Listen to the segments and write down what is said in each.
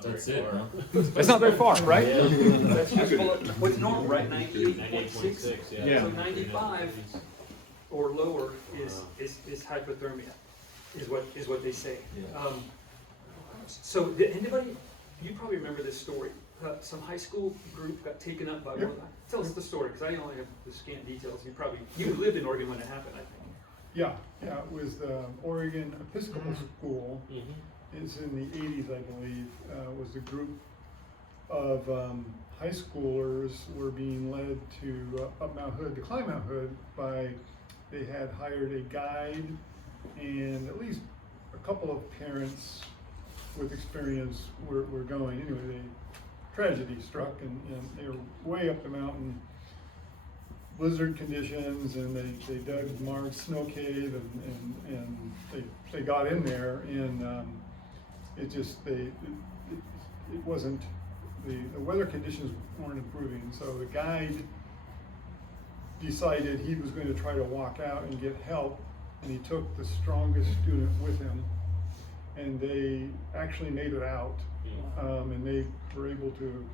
That's it. That's not very far, right? That's just what's normal, right? 98.6. Yeah. So 95 or lower is hypothermia, is what they say. So did anybody, you probably remember this story. Some high school group got taken up by one. Tell us the story, because I only have the scant details. You lived in Oregon when it happened, I think. Yeah, it was the Oregon Episcopal School. It's in the 80s, I believe. Was a group of high schoolers were being led to up Mount Hood, to climb Mount Hood they had hired a guide and at least a couple of parents with experience were going. Anyway, tragedy struck and they were way up the mountain, blizzard conditions, and they dug Mars Snow Cave and they got in there, and it wasn't, the weather conditions weren't improving, so the guide decided he was going to try to walk out and get help, and he took the strongest student with him, and they actually made it out. And they were able to,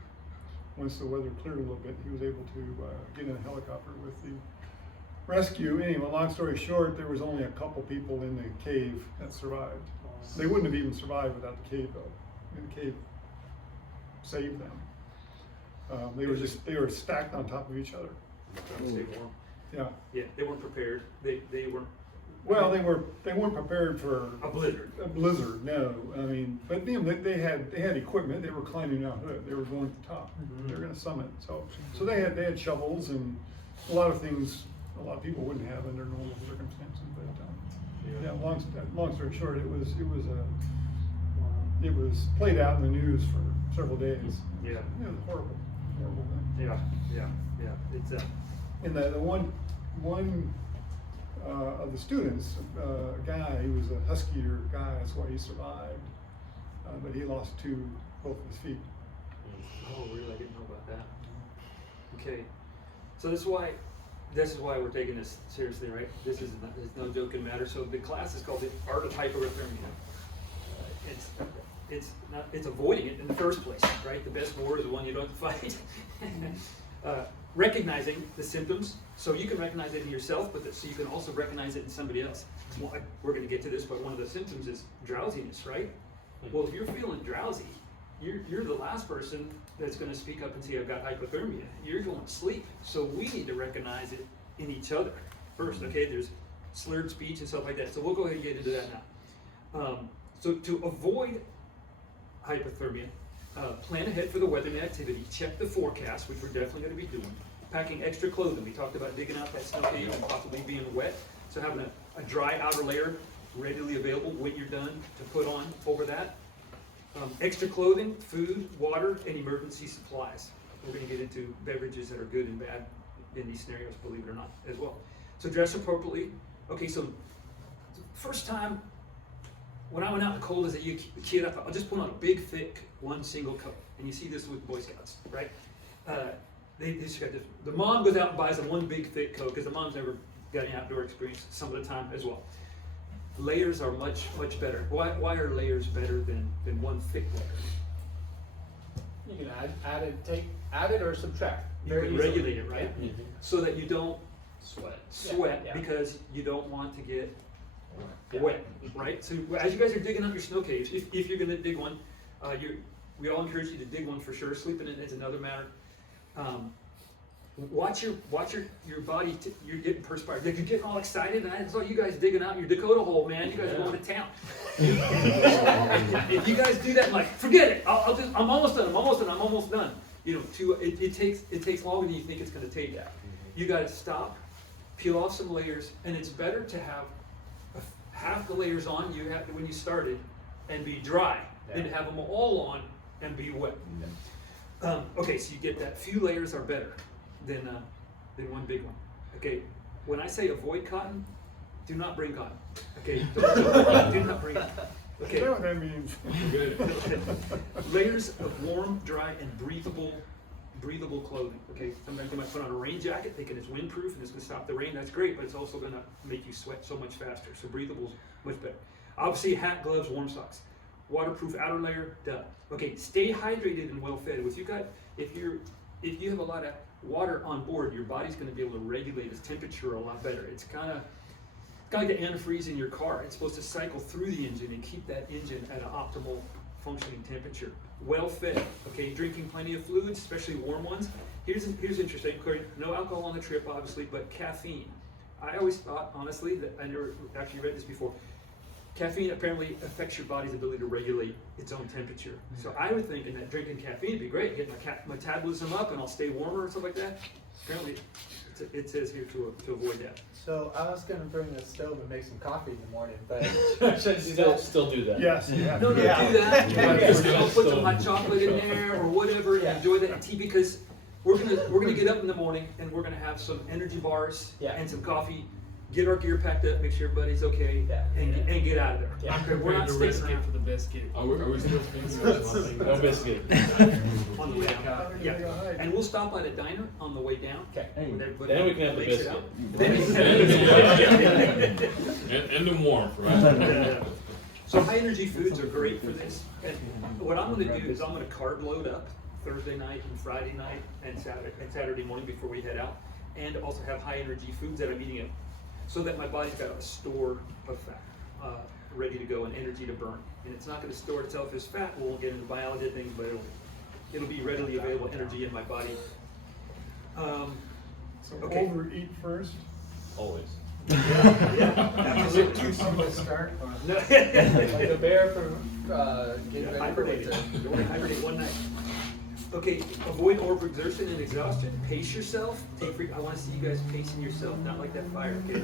once the weather cleared a little bit, he was able to get in a helicopter with the rescue. Anyway, long story short, there was only a couple people in the cave that survived. They wouldn't have even survived without the cave, though. The cave saved them. They were stacked on top of each other. Yeah. Yeah, they weren't prepared. They weren't. Well, they weren't prepared for a blizzard. A blizzard, no. I mean, but they had equipment. They were climbing Mount Hood. They were going to the top. They were going to summit. So they had shovels and a lot of things a lot of people wouldn't have under normal circumstances. But long story short, it was played out in the news for several days. Yeah. It was horrible thing. Yeah. It's And the one of the students, a guy, he was a huskier guy, that's why he survived, but he lost both of his feet. Oh, really? I didn't know about that. Okay, so this is why we're taking this seriously, right? This is no joking matter. So the class is called the Art of Hypothermia. It's avoiding it in the first place, right? The best war is the one you don't fight. Recognizing the symptoms, so you can recognize it in yourself, but so you can also recognize it in somebody else. We're going to get to this, but one of the symptoms is drowsiness, right? Well, if you're feeling drowsy, you're the last person that's going to speak up and say, I've got hypothermia. You're going to sleep. So we need to recognize it in each other first, okay? There's slurred speech and stuff like that. So we'll go ahead and get into that now. So to avoid hypothermia, plan ahead for the weather and activity, check the forecast, which we're definitely going to be doing. Packing extra clothing. We talked about digging out that snow cave and possibly being wet. So having a dry outer layer readily available when you're done to put on over that. Extra clothing, food, water, and emergency supplies. We're going to get into beverages that are good and bad in these scenarios, believe it or not, as well. So dress appropriately. Okay, so first time when I went out in the cold as a kid, I'll just put on a big, thick, one single coat. And you see this with Boy Scouts, right? They just got this. The mom goes out and buys them one big, thick coat because the mom's never got any outdoor experience some of the time as well. Layers are much, much better. Why are layers better than one thick layer? You can add it or subtract. You can regulate it, right? Yeah. So that you don't Sweat. Yeah. because you don't want to get wet, right? So as you guys are digging out your snow caves, if you're going to dig one, we all encourage you to dig one for sure. Sleeping in it is another matter. Watch your body. You're getting perspired. You're getting all excited, and I saw you guys digging out your Dakota hole, man. You guys are going to town. If you guys do that, I'm like, forget it. I'm almost done. I'm almost done. You know, it takes longer than you think it's going to take. You got to stop, peel off some layers, and it's better to have half the layers on you have when you started and be dry than to have them all on and be wet. Okay, so you get that. Few layers are better than one big one. Okay, when I say avoid cotton, do not bring cotton. Okay, do not bring it. Okay. You know what that means. Good. Layers of warm, dry, and breathable clothing. Okay, sometimes you might put on a rain jacket thinking it's windproof and it's going to stop the rain. That's great, but it's also going to make you sweat so much faster. So breathable is much better. Obviously, hat, gloves, warm socks. Waterproof outer layer, duh. Okay, stay hydrated and well fed. If you have a lot of water on board, your body's going to be able to regulate its temperature a lot better. It's kind of like the antifreeze in your car. It's supposed to cycle through the engine and keep that engine at an optimal functioning temperature. Well fed, okay, drinking plenty of fluids, especially warm ones. Here's interesting, no alcohol on the trip, obviously, but caffeine. I always thought, honestly, that I never actually read this before. Caffeine apparently affects your body's ability to regulate its own temperature. So I would think that drinking caffeine would be great, get my metabolism up and I'll stay warmer or something like that. Apparently, it says here to avoid that. So I was gonna bring a stove and make some coffee in the morning, but I shouldn't do that. Still do that. Yes, yeah. No, Yeah. do that. Yeah. I'll put some hot chocolate in there or whatever and enjoy that tea, because we're gonna get up in the morning and we're gonna have some energy bars and some coffee. Get our gear packed up, make sure everybody's okay, and get out of there. Yeah. Okay, we're not risk sticking it around for the biscuit. Are we still thinking no biscuit? on the way down. Yeah, and we'll stop at a diner on the way down. Okay. When everybody Then we can have the makes it biscuit. out. Then we can have the biscuit. And the warmth, right? Yeah. So high energy foods are great for this. And what I'm going to do is I'm going to carb load up Thursday night and Friday night and Saturday morning before we head out, and also have high energy foods that I'm eating up, so that my body's got a store of fat ready to go and energy to burn. And it's not going to store itself as fat. We won't get into biology things, but it'll be readily available energy in my body. So Okay. overeat first. Always. Yeah, absolutely. Too soon to start. No. Like a bear from getting ready for Hibernate. winter. You only hibernate one night. Okay, avoid overexertion and exhaustion. Pace yourself. I want to see you guys pacing yourself, not like that fire. Okay?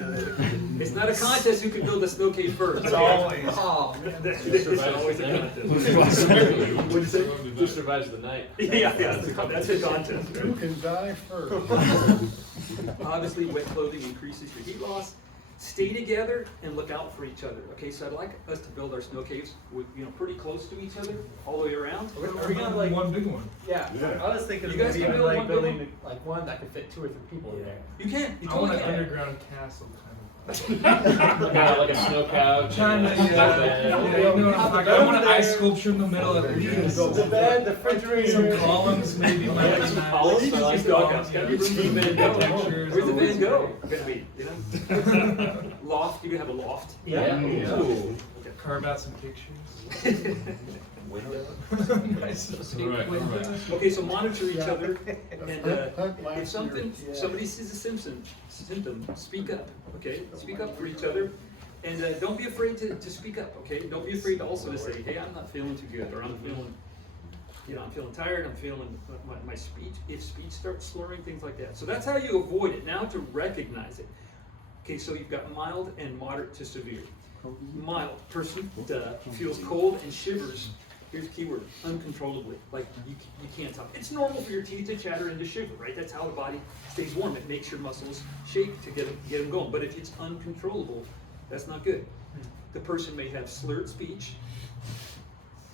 It's not a contest who can build a snow cave first. It's always. Oh, man. It's always a contest. What'd you say? Who survives the night? Yeah, that's a contest. Who Right? can die first? Obviously, wet clothing increases your heat loss. Stay together and look out for each other. Okay, so I'd like us to build our snow caves with, pretty close to each other all the way around. Are we gonna like? One big one. Yeah. I was thinking You guys maybe can build like one building building? like one that could fit 2 or 3 people in there. You can. You I want totally an can. underground castle Like a snow couch. kind of. I want an ice sculpture in the middle of it. The bed, the refrigerator. Some columns, maybe. Might be Some nice. columns, I like some doghouse. Gotta be room for the Van Gogh. Pictures, Where's the always Van Gogh great. gonna be? Loft. You can have a loft. Yeah. Ooh. Carve out some pictures. Nice. Right, all right. Okay, so monitor each other, and Hunt if last something, year. somebody sees a symptom, speak up. Okay, speak up for each other, and don't be afraid to speak up. Okay, don't be afraid to also say, hey, I'm not feeling too good, or I'm feeling. I'm feeling tired, I'm feeling my speech, if speech starts slurring, things like that. So that's how you avoid it. Now to recognize it. Okay, so you've got mild and moderate to severe. Mild, person feels cold and shivers. Here's the key word, uncontrollably. Like you can't talk. It's normal for your teeth to chatter and to shiver, right? That's how the body stays warm. It makes your muscles shake to get them going. But if it's uncontrollable, that's not good. The person may have slurred speech,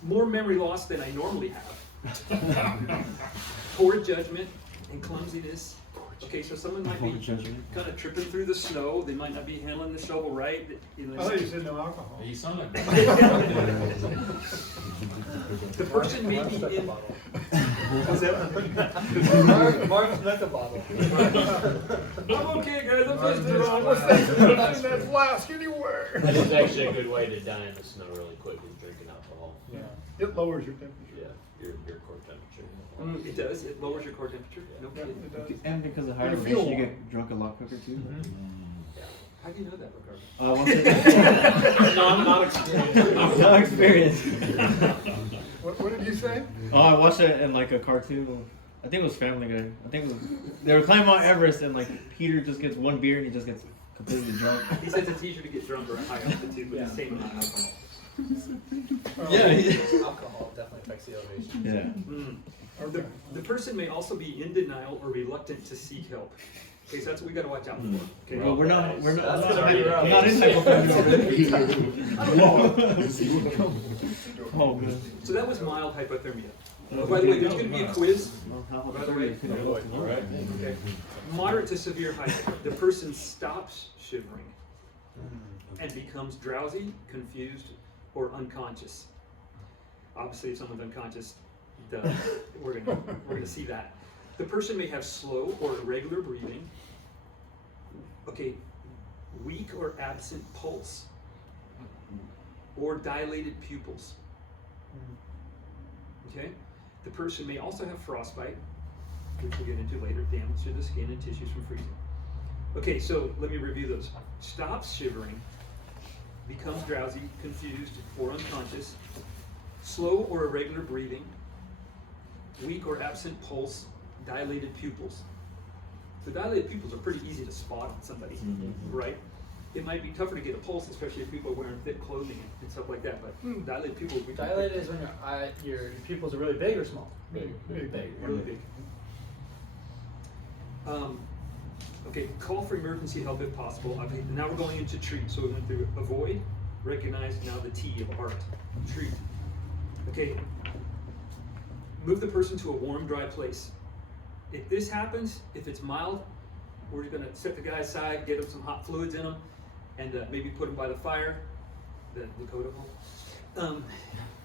more memory loss than I normally have, poor judgment and clumsiness. Okay, so someone might be kind of tripping through the snow. They might not be handling the shovel right. I thought you said no alcohol. You sound like The person may be in. What's that? Mark's liquor bottle. I'm okay, guys. I'm just wrong. What's that in that flask anywhere? That is actually a good way to die in the snow really quick, is drinking alcohol. Yeah. It lowers your temperature. Yeah, your core temperature. It does. It lowers your core temperature. No Yeah, kidding. it does. And because of You feel hydration, you warm. get drunk a lot quicker too. How do you know that, Ricardo? Once it, No, I'm not experienced. no experience. What did you say? Oh, I watched it in like a cartoon. I think it was Family Guy. I think it was, they were climbing Mount Everest and like Peter just gets one beer and he just gets completely drunk. He says it's easier to get drunk or high altitude with the same amount of alcohol. Alcohol definitely affects the elevation. Yeah. Mm. The person may also be in denial or reluctant to seek help. Okay, so that's what we got to watch out for. Okay. Well, we're not in hypothermia. Oh man. So that was mild hypothermia. By the way, there's going to be a quiz. By the way, All right. okay. Moderate to severe hypo. The person stops shivering and becomes drowsy, confused, or unconscious. Obviously, if someone's unconscious, we're gonna see that. The person may have slow or irregular breathing. Okay, weak or absent pulse, or dilated pupils. Okay, the person may also have frostbite, which we'll get into later, damage to the skin and tissues from freezing. Okay, so let me review those. Stops shivering, becomes drowsy, confused, or unconscious, slow or irregular breathing, weak or absent pulse, dilated pupils. So dilated pupils are pretty easy to spot on somebody, right? It might be tougher to get a pulse, especially if people are wearing thick clothing and stuff like that, but dilated pupils. Dilated is when your pupils are really big or small? Big. Really big. Okay, call for emergency help if possible. Okay, now we're going into treat. So we went through avoid, recognize, now the T of R.E.A.L. Treat. Okay, move the person to a warm, dry place. If this happens, if it's mild, we're gonna set the guy aside, get him some hot fluids in him, and maybe put him by the fire, the Dakota hole.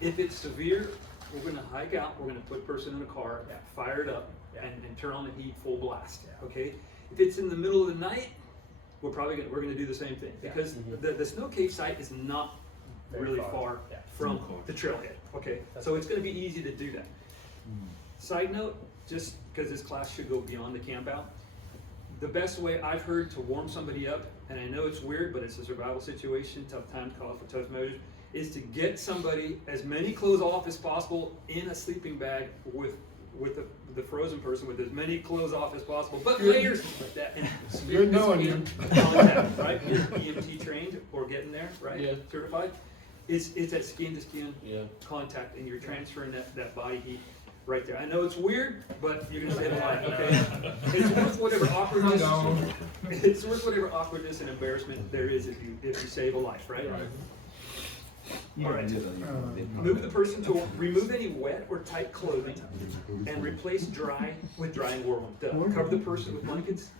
If it's severe, we're gonna hike out, we're gonna put a person in a car, fire it up, and turn on the heat full blast, okay? If it's in the middle of the night, we're gonna do the same thing, because the snow cave site is not really far from the trailhead, okay? So it's gonna be easy to do that. Side note, just because this class should go beyond the camp out, the best way I've heard to warm somebody up, and I know it's weird, but it's a survival situation, tough time, call it for tough measures, is to get somebody as many clothes off as possible in a sleeping bag with the frozen person, with as many clothes off as possible, but layers like that. And Good knowing you. Contact, right? You're EMT trained or getting there, right? Yeah. Certified. It's that skin to skin Yeah. contact, and you're transferring that body heat right there. I know it's weird, but you're gonna save a life, okay? It's worth whatever awkwardness. It's worth whatever awkwardness and embarrassment there is if you save a life, right? All right. Move the person to remove any wet or tight clothing and replace dry with dry and warm. Cover the person with blankets,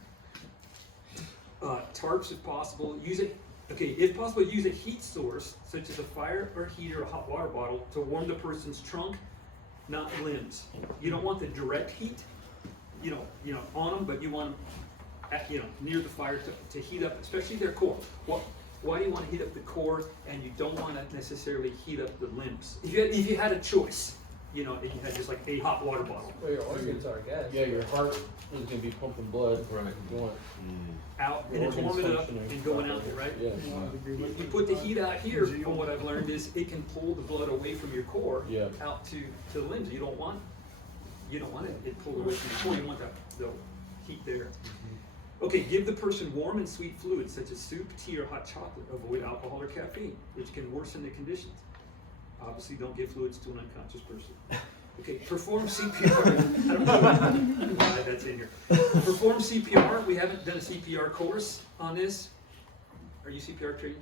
tarps if possible. Use it. Okay, if possible, use a heat source such as a fire or heater or a hot water bottle to warm the person's trunk, not limbs. You don't want the direct heat, on them, but you want them, near the fire to heat up, especially their core. Why do you want to heat up the core and you don't want to necessarily heat up the limbs? If you had a choice, if you had just like a hot water bottle. Well, your organs are, I guess. Yeah, your heart is going to be pumping blood. Right. You want out and it's warming it up and going out there, right? Yeah. You put the heat out here, from what I've learned, is it can pull the blood away from your core out to the limbs. You don't want it pulled away from your core. You want the heat there. Okay, give the person warm and sweet fluids such as soup, tea, or hot chocolate. Avoid alcohol or caffeine, which can worsen the conditions. Obviously, don't give fluids to an unconscious person. Okay, perform CPR. I don't know why that's in here. Perform CPR. We haven't done a CPR course on this. Are you CPR trained?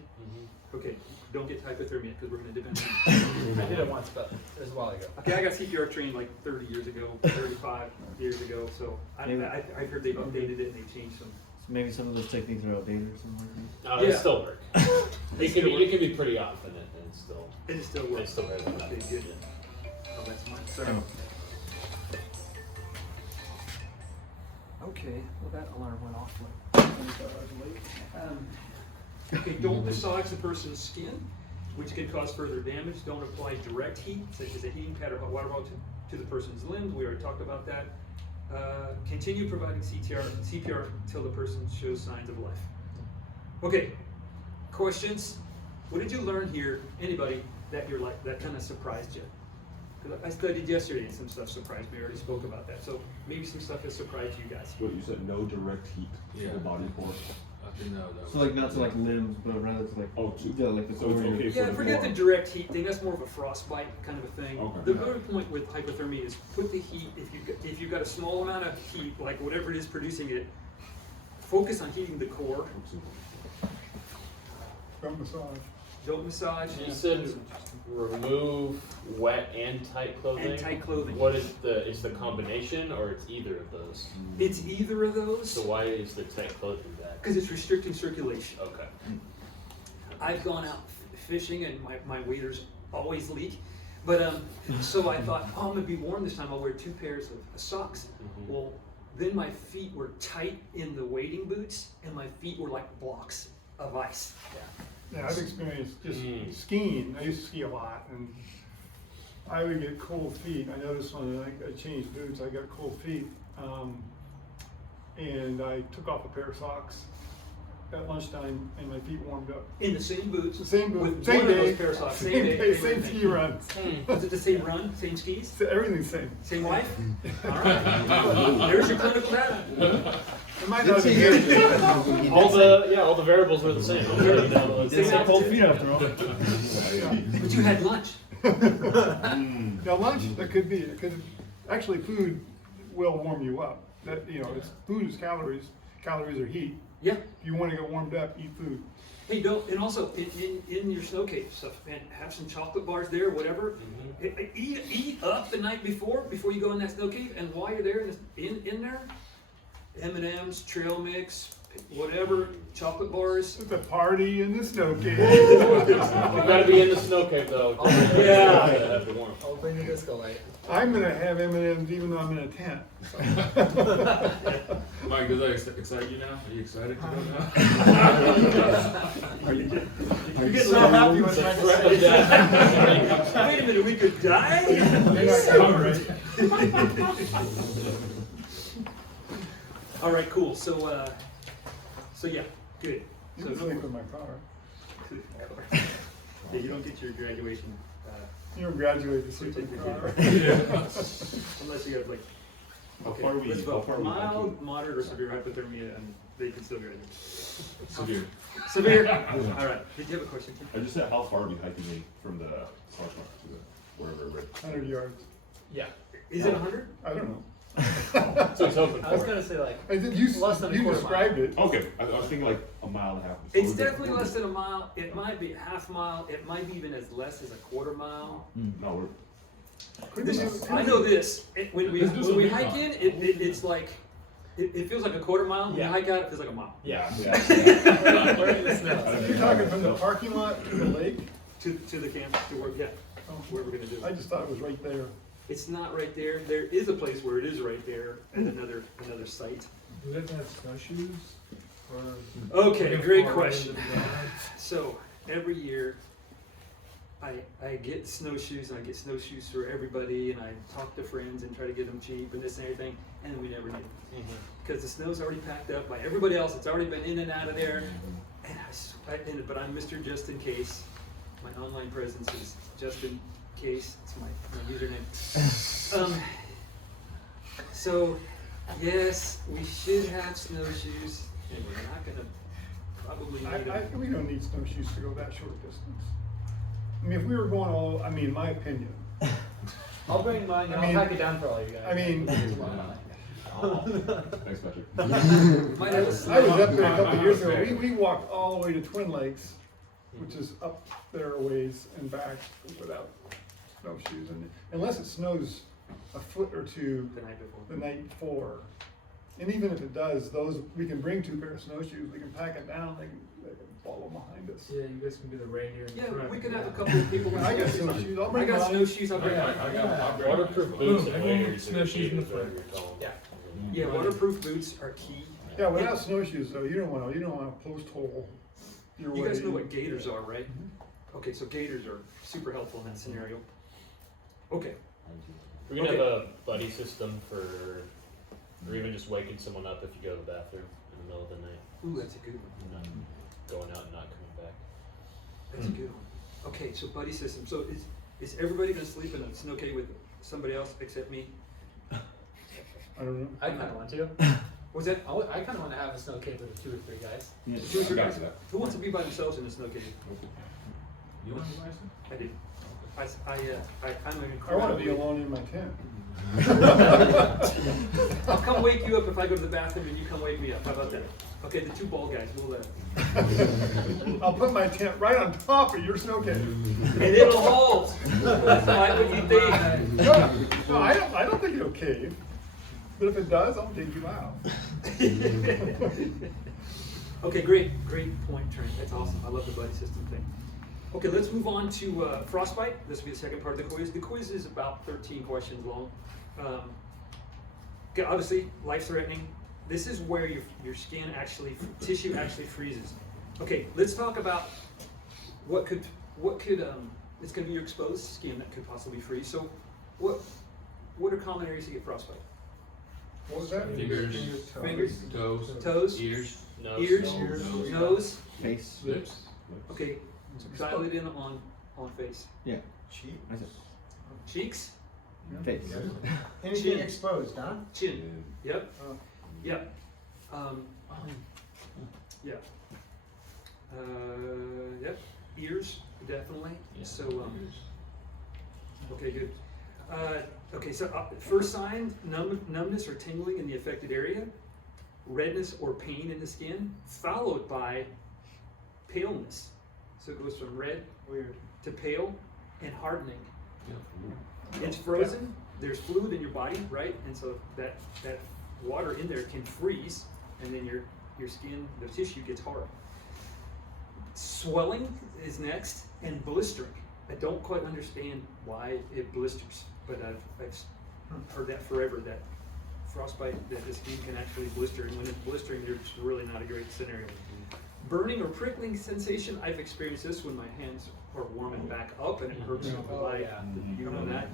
Okay, don't get hypothermia because we're going to depend on I did it once, but it was a while ago. Okay, I got CPR trained like 30 years ago, 35 years ago, so I heard they've updated it and they changed some. So maybe some of those techniques are outdated or something like No, they still work. It can be pretty often and still. And it still works. It's still better than that. Okay, good. Oh, that's mine. Sorry. Okay, well that alarm went off like 24 hours late. Okay, don't massage the person's skin, which can cause further damage. Don't apply direct heat, such as a heating pad or hot water bottle to the person's limbs. We already talked about that. Continue providing CPR until the person shows signs of life. Okay, questions? What did you learn here? Anybody that kind of surprised you? Because I studied yesterday and some stuff surprised me. I already spoke about that. So maybe some stuff has surprised you guys. What you said, no direct heat to the body core. that. So like not to like limbs, but rather to like like the so it's core. okay Yeah, for forget the direct heat thing. That's more of a frostbite kind of a thing. Okay. The other point with hypothermia is put the heat. If you've got a small amount of heat, like whatever it is producing it, focus on heating the core. Don't massage. Don't massage. You said remove wet and tight clothing. And tight clothing. What is it's the combination, or it's either of those? It's either of those. So why is the tight clothing bad? Because it's restricting circulation. Okay. I've gone out fishing and my waders always leak. But so I thought, oh, I'm gonna be warm this time. I'll wear 2 pairs of socks. Well, then my feet were tight in the wading boots, and my feet were like blocks of ice. Yeah, I've experienced just skiing. I used to ski a lot, and I would get cold feet. I noticed when I changed boots, I got cold feet, and I took off a pair of socks at lunchtime, and my feet warmed up. In the same boots. The same With boots, same one of day, those pair of socks. same Same day. day, same same everything. ski runs. Was it the same run? Same skis? So everything's same. Same wife? All right. There's your clinical data. It might not be good. All the variables were the same. It's a cold feet after all. But you had lunch. Now lunch, that could be, it could, actually food will warm you up. That, you know, it's, food is calories, calories are heat. Yeah. If you want to get warmed up, eat food. Hey, don't, and also in your snow cave stuff, man, have some chocolate bars there, whatever. Eat up the night before you go in that snow cave, and while you're there in there, M&M's, trail mix, whatever, chocolate bars. It's a party in the snow cave. You gotta be in the snow cave though. Yeah. Have to warm. I'll bring the disco light. I'm gonna have M&M's even though I'm in a tent. Mike, does that excite you now? Are you excited to go now? You're getting so happy when I say that. Wait a minute, we could die? All right, cool. So yeah, good. You can sleep in my car. Yeah, you don't get your graduation. You don't graduate to sleep in the car. Unless you have like, How okay, far are we- let's how vote. far are we Mild, hiking? moderate, or severe hypothermia, and they can still graduate. Severe. Severe. All right. Did you have a question? I just said, how far are we hiking from the Squash Mark to the wherever we're 100 yards. Yeah. Is it 100? I don't know. So it's open I was for gonna say like, I think you Less than a quarter described it. Okay, I was thinking like a mile and a half. It's definitely less than a mile. It might be a half mile. It might be even as less as a quarter mile. No, I know this. When we Let's do some hike recon. in, it's like it feels like a quarter mile. When Yeah. you hike out, it feels like a mile. Yeah. yeah. we're in the snow. You're talking from the parking lot to the lake? To the camp, to where where we're gonna do I it. just thought it was right there. It's not right there. There is a place where it is right there at another site. Do we have to have snowshoes? Or Okay, great Far question. into the garage? So every year, I get snowshoes, and I get snowshoes for everybody, and I talk to friends and try to get them cheap and this and everything, and we never do. Because the snow's already packed up by everybody else. It's already been in and out of there. And but I'm Mr. Just in Case. My online presence is Just in Case. It's my username. So yes, we should have snowshoes, and we're not gonna probably need them. We don't need snowshoes to go that short distance. I mean, if we were going all, I mean, my opinion. I'll bring mine. I I'll mean- pack it down for all you guys. I mean, Thanks, Patrick. Might have a I was snow- up there a couple of years ago. We walked all the way to Twin Lakes, which is up there a ways and back without snowshoes. And unless it snows a foot or two the night before. the night before. And even if it does, we can bring 2 pairs of snowshoes. We can pack it down. They can follow behind us. Yeah, you guys can be the reindeer in Yeah, front. we could have a couple of people with I got snowshoes. snowshoes. I'll I bring got mine. snowshoes. I'll bring I mine. got Waterproof boots Boom, and everyone waders. gets snowshoes in the front. Yeah. Yeah, waterproof boots are key. Yeah, without snowshoes though, you don't want to post hole your way. You guys know what gaiters are, right? Okay, so gaiters are super helpful in that scenario. Okay. We're gonna have a buddy system or even just waking someone up if you go to the bathroom in the middle of the night. Ooh, that's a good one. And not going out and not coming back. That's a good one. Okay, so buddy system. So is everybody gonna sleep in a snow cave with somebody else except me? I don't know. I kind of want to. Was that I kind of want to have a snow cave with 2 or 3 guys. Yeah, two or I three got guys? that. Who wants to be by themselves in a snow cave? You want to buy some? I do. I'm an I want to be incredible. alone in my tent. I'll come wake you up if I go to the bathroom and you come wake me up. How about that? Okay, the 2 bald guys, we'll I'll put my tent right on top of your snow cave. and it'll hold. Why would you think? No, I don't think it'll cave. But if it does, I'll dig you out. Okay, great point, Trent. That's awesome. I love the buddy system thing. Okay, let's move on to frostbite. This will be the second part of the quiz. The quiz is about 13 questions long. Okay, obviously, life-threatening. This is where your skin actually, tissue actually freezes. Okay, let's talk about what could, it's gonna be your exposed skin that could possibly freeze. So what are common areas to get frostbite? What was that? Fingers, Fingers, toes, toes, ears, ears, nose, nose. Face. lips. Okay, dial it in on face. Yeah. Cheek. I said Cheeks, face. Anything Chin. exposed, huh? chin. Yep. Oh. Yep. Yeah. Yep. Ears, definitely. Yeah. So, okay, good. Okay, so first sign, numbness or tingling in the affected area, redness or pain in the skin, followed by paleness. So it goes from red to pale and hardening. It's frozen, there's fluid in your body, right? And so that water in there can freeze, and then your skin, the tissue gets hard. Swelling is next, and blistering. I don't quite understand why it blisters, but I've heard that forever, that frostbite, that the skin can actually blister, and when it's blistering, it's really not a great scenario. Burning or prickling sensation, I've experienced this when my hands are warming back up and it hurts you know that.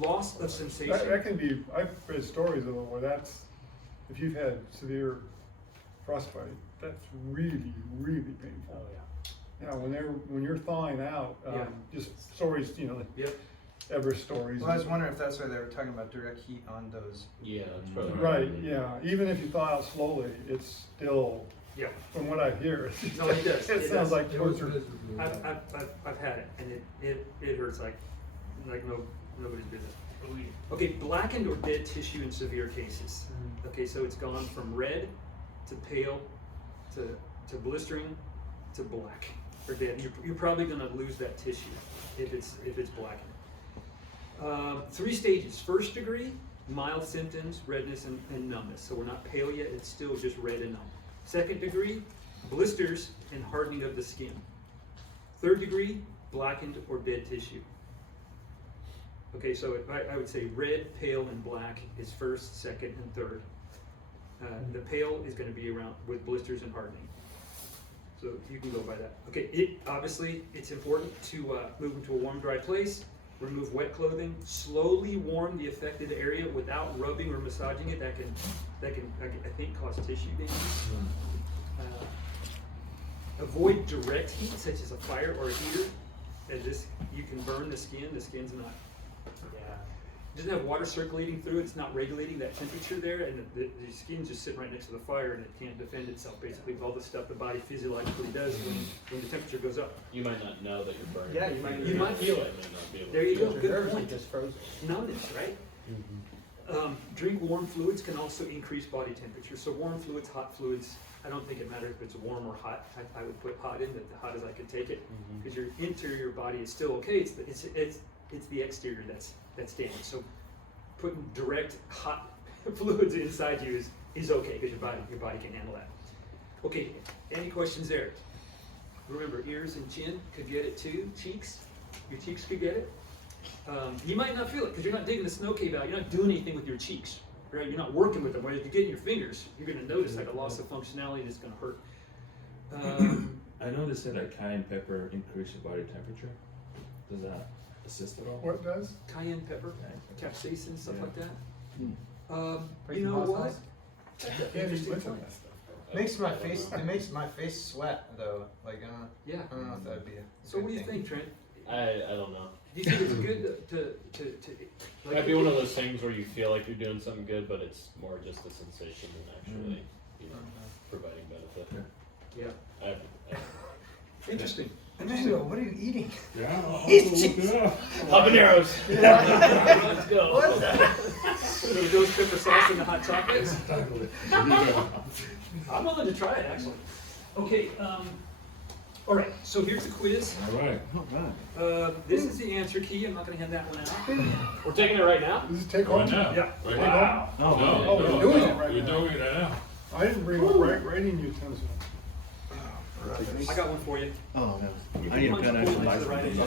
Loss of sensation. That can be, I've read stories of it where that's, if you've had severe frostbite, that's really, really painful. Oh, yeah. Yeah, when you're thawing out, Yeah. just stories, you know, Yep. Everest stories. Well, I was wondering if that's why they were talking about direct heat on those. Yeah, that's probably Right, yeah, even if you thaw out slowly, it's still, Yeah. from what I hear, No, it does. it It sounds does. like torture. I've had it, and it hurts like nobody's business. Okay, blackened or dead tissue in severe cases. Okay, so it's gone from red to pale to blistering to black or dead. You're probably going to lose that tissue if it's blackened. 3 stages: first degree, mild symptoms, redness and numbness. So we're not pale yet; it's still just red and numb. Second degree, blisters and hardening of the skin. Third degree, blackened or dead tissue. Okay, so I would say red, pale, and black is first, second, and third. The pale is going to be around with blisters and hardening. So you can go by that. Okay, obviously it's important to move into a warm, dry place. Remove wet clothing. Slowly warm the affected area without rubbing or massaging it. That can I think cause tissue damage. Avoid direct heat, such as a fire or a heater, as you can burn the skin. The skin's not. It doesn't have water circulating through it. It's not regulating that temperature there, and the skin's just sitting right next to the fire, and it can't defend itself. Basically, with all the stuff the body physiologically does when the temperature goes up. You might not know that you're burning. Yeah, you might feel it. May not be able There to you feel go. it. Good point. Just frozen. Numbness, right? Drink warm fluids can also increase body temperature. So warm fluids, hot fluids. I don't think it matters if it's warm or hot. I would put hot in, the hot as I could take it, because your interior body is still okay. It's the exterior that's damaged. So putting direct hot fluids inside you is okay, because your body can handle that. Okay, any questions there? Remember, ears and chin could get it too. Cheeks, your cheeks could get it. You might not feel it because you're not digging the snow cave out. You're not doing anything with your cheeks, right? You're not working with them. Whereas if you get in your fingers, you're going to notice like a loss of functionality, and it's going to hurt. I know they said that cayenne pepper increases your body temperature. Does that assist at all? What does? Cayenne pepper, capsaicin, stuff Yeah. like that. Put You some know hot what? sauce? That's an Yeah, just interesting put some point. of that stuff. It makes my face sweat though. Like Yeah. I don't know if that'd be a So good what do you thing. think, Trent? I don't know. Do you think it's good to like, Might be one of those things where you feel like you're doing something good, but it's more just a sensation than actually, providing benefit. Yeah. I, Interesting. Emmanuel, what are you eating? Yeah, I'll He's look it up. habaneros. Let's go. What's that? So ghost pepper sauce and the hot chocolate? Exactly. I'm willing to try it actually. Okay, all right, so here's the quiz. All right. This is the answer key. I'm not gonna hand that one out. We're taking it right now? This is take Right home? now. Yeah. Right Wow. now. No, Oh, we're doing it right We're now. doing it right now. I didn't bring a writing utensil. I got one for you. Oh man, I need a pen actually. To the right of you.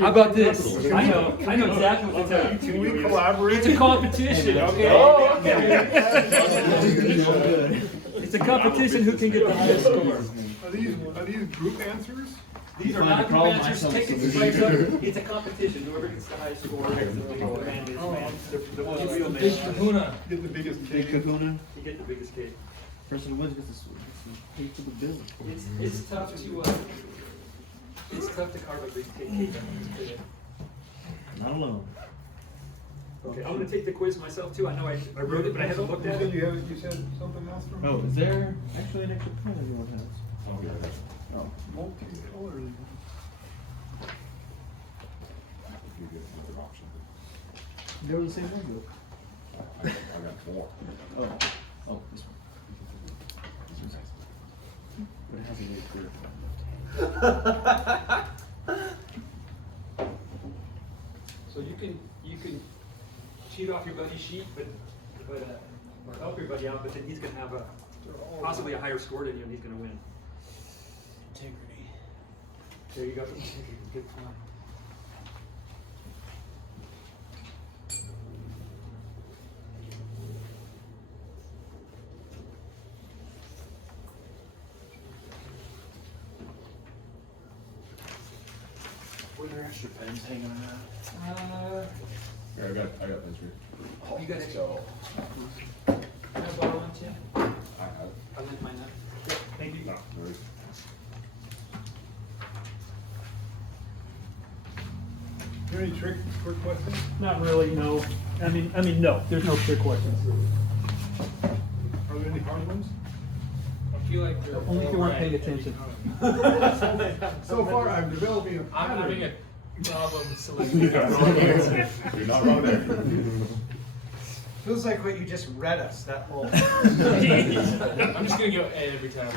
How about this? I know exactly what to tell you. Can we collaborate? It's a competition, okay? Oh, okay. It's a competition who can get the highest score. Are these group answers? These are Find not a problem group answers, myself, take it so straight up. It's a competition, whoever gets the highest score is the man, is man. The most real man. Big kahuna. Get the biggest Big cake. kahuna. You get the biggest cake. Person who wins gets to pay for the bill. It's tough to, it's tough to carve a big cake. Not alone. Okay, I'm gonna take the quiz myself too. I know I wrote it, but I haven't looked at it. You said something else from? Oh, is there actually an extra pen everyone has? Oh, multicolored. They were the same one though. I got four. Oh, oh, this one. But it has a really clear. So you can cheat off your buddy's sheet, but or help your buddy out, but then he's gonna have possibly a higher score than you, and he's gonna win. Integrity. There you go. Good point. Were there extra pens hanging around? Here, I got those here. You got it. So, Can I borrow one, Tim? I have. I lent mine up. Thank you. No, there is. Is there any trick for questions? Not really, no. I mean, no. There's no trick questions. Are there any hard ones? I feel like you're Only if you weren't paying attention. So far, I'm developing a I'm pattern. having a problem selecting. You're not wrong there. Feels like what you just read us, that whole. I'm just gonna go A every time.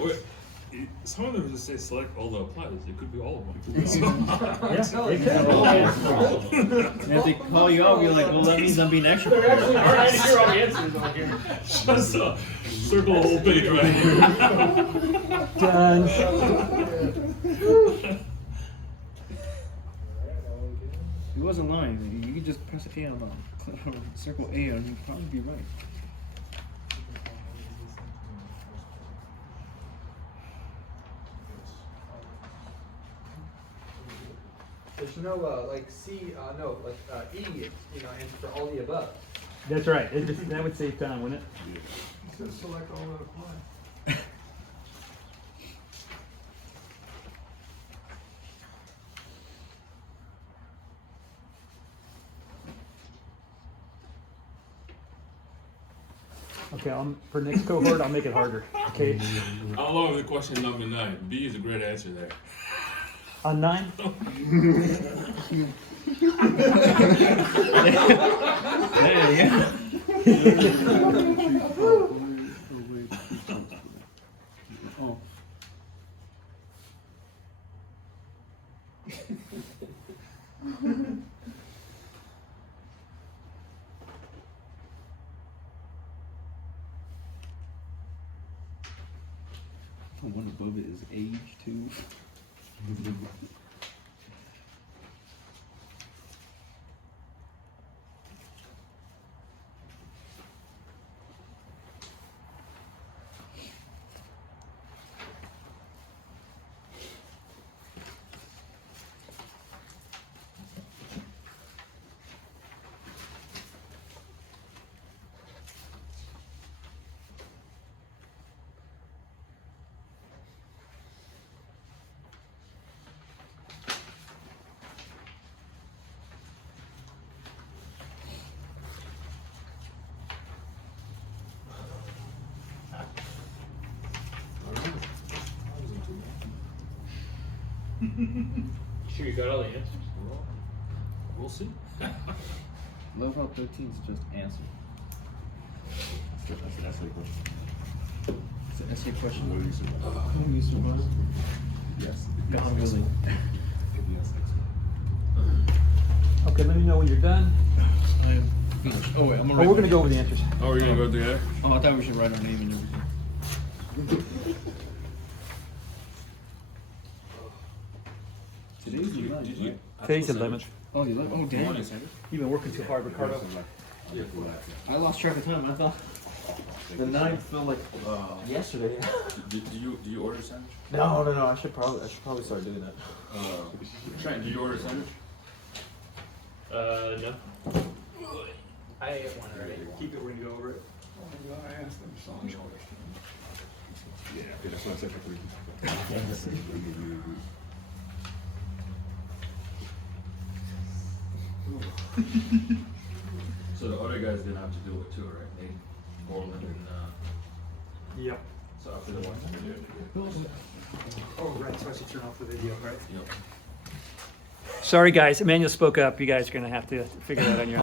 Wait, some of them just say select all the applies. It could be all of them. And if they call you out, you're like, well, that means I'm being extra. They're actually trying to hear all the answers on here. Just circle the whole page right here. Done. He wasn't lying. You could just press A on the circle A and you'd probably be right. There's no, like C, E, answer for all the above. That's right. That would save time, wouldn't it? It says select all that apply. Okay, for next cohort, I'll make it harder. Okay. I'll lower the question number 9. B is a great answer there. On 9? Yeah. Oh. The one above it is age too. Sure you got all the answers? We'll see. Love how 13 is just answer. That's an essay question. It's an essay question. What do you say? How do you survive? Yes. God willing. Okay, let me know when you're done. I'm finished. Oh wait, I'm gonna. Oh, we're gonna go over the answers. Oh, we're gonna go together? Oh, I thought we should write our name and everything. Today's the 11th, Did you? Today's 11th. Oh, you left? Oh, damn. Morning sandwich? You've been working too hard, Ricardo. I lost track of time. I thought the 9th felt like yesterday. Did you order a sandwich? No. I should probably start doing that. Trent, did you order a sandwich? No. I ate one already. Keep it when you go over it. I asked them songs. Yeah, okay, that's what I said for 3. So the other guys didn't have to do it too, right? They Borland and Yep. so after the one time they did. Oh, right, so I should turn off the video, right? Yep. Sorry, guys, Emmanuel spoke up. You guys are gonna have to figure that on your own.